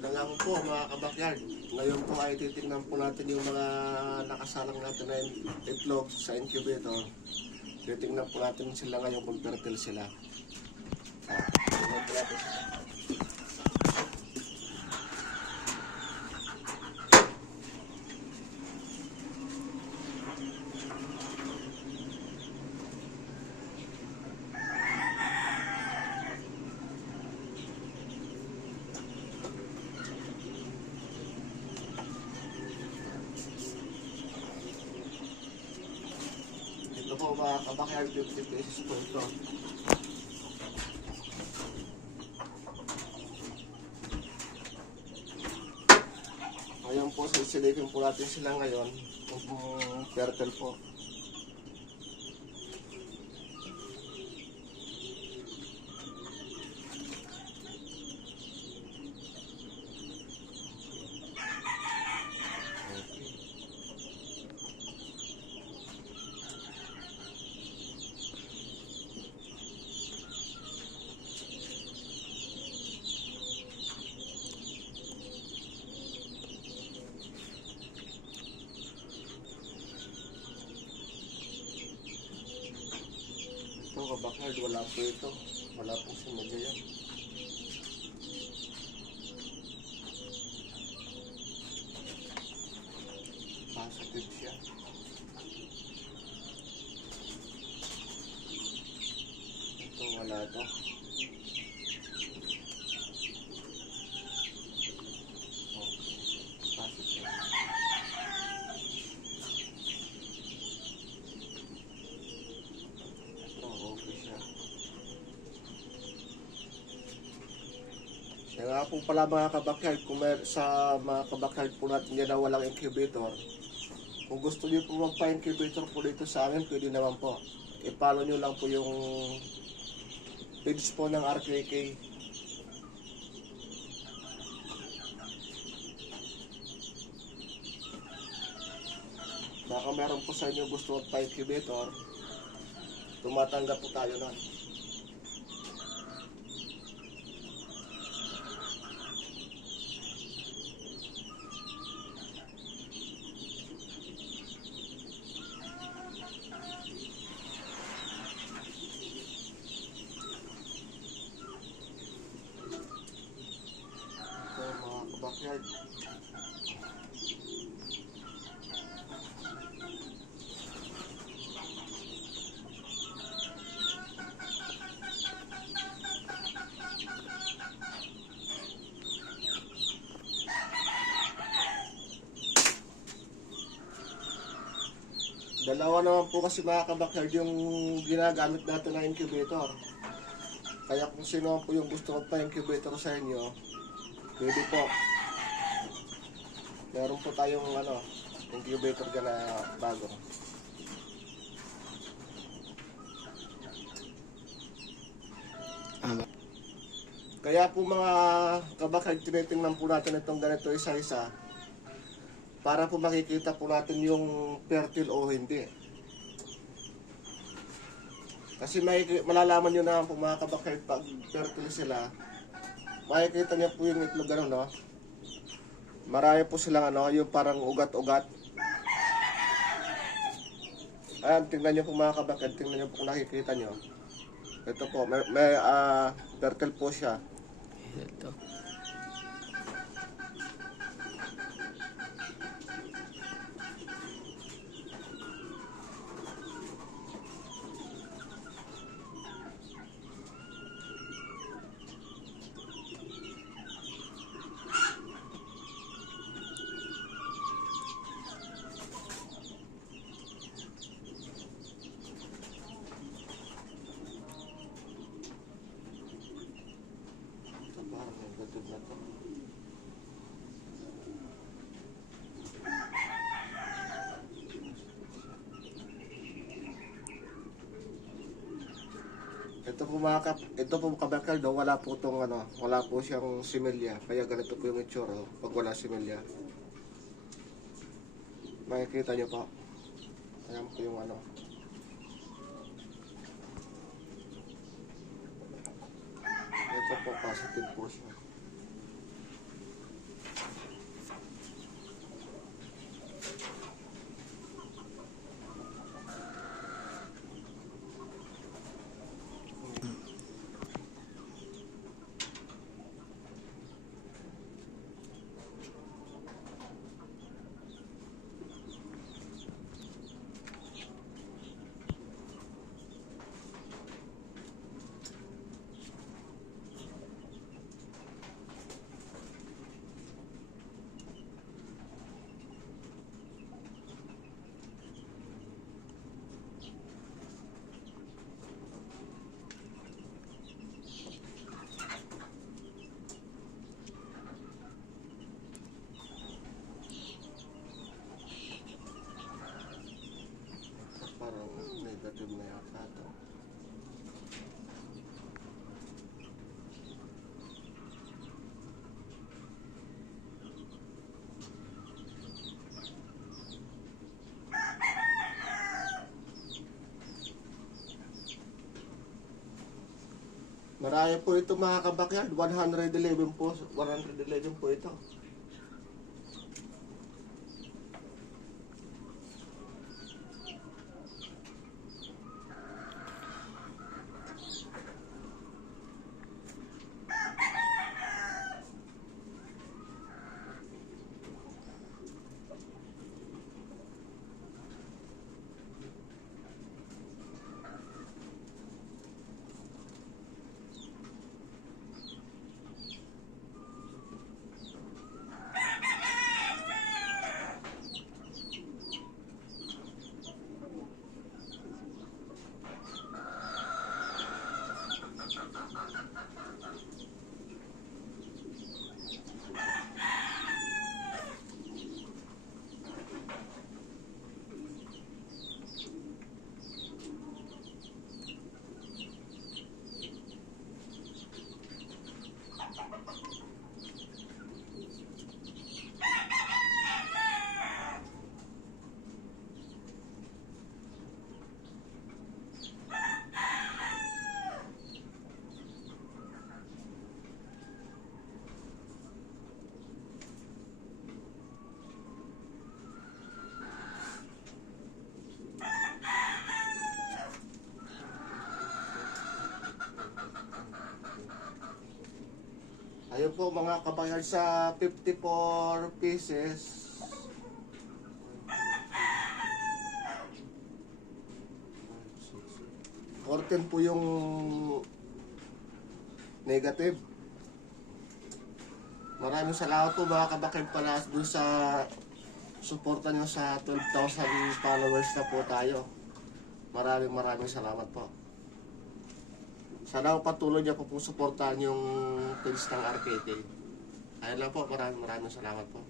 Magandang po mga kabakyard. Ngayon po ay titignan po natin yung mga nakasalang natin na itlog sa incubator. Titignan po natin sila ngayon kung fertile sila. Tignan po natin sila. Ito po mga kabakyard, 50 pesos po ito. Ngayon po, sisilipin po natin sila ngayon kung fertile po. Ito kabakyard, wala po ito. Wala po sinadya yan. Positive siya. Ito wala ito. Positive. Okay siya. Kaya nga po pala mga kabakyard, kung sa mga kabakyard po natin dyan na walang incubator, kung gusto niyo po magpa-incubator po dito sa amin, pwede naman po. I-follow nyo lang po yung page po ng RKK. Baka meron po sa inyo gusto magpa-incubator, tumatanggap po tayo na. Ito mga kabakyard. Dalawa naman po kasi mga kabakyard yung ginagamit natin na incubator. Kaya kung sino po yung gusto magpa-incubator sa inyo, pwede po. Meron po tayong incubator dyan na bago. Kaya po mga kabakyard, tinitingnan po natin itong ganito isa-isa para po makikita po natin yung fertile o hindi. Kasi malalaman nyo na po mga kabakyard pag fertile sila, makikita niya po yung itlog no? Marami po silang yung parang ugat-ugat. Ayan, tingnan nyo po mga kabakyard, tingnan nyo po kung nakikita nyo. Ito po, may fertile po siya. Ito. Ito parang may gatid na to. Ito po kabakyard, wala po tong wala po siyang similya. Kaya ganito po yung itsura pag wala similya. Makikita niyo po. Ayan po yung Ito po positive po siya. na yata ito. Marami po ito mga kabakyard. 111 po. 111 po ito. Ayun po mga kabakyard, sa 54 pieces. 14 po yung negative. Maraming salamat po mga kabakyard pala dun sa suporta nyo sa 12,000 followers na po tayo. Maraming salamat po. Sana patuloy niyo po suportahan yung page ng RKT. Ayun lang po, maraming salamat po.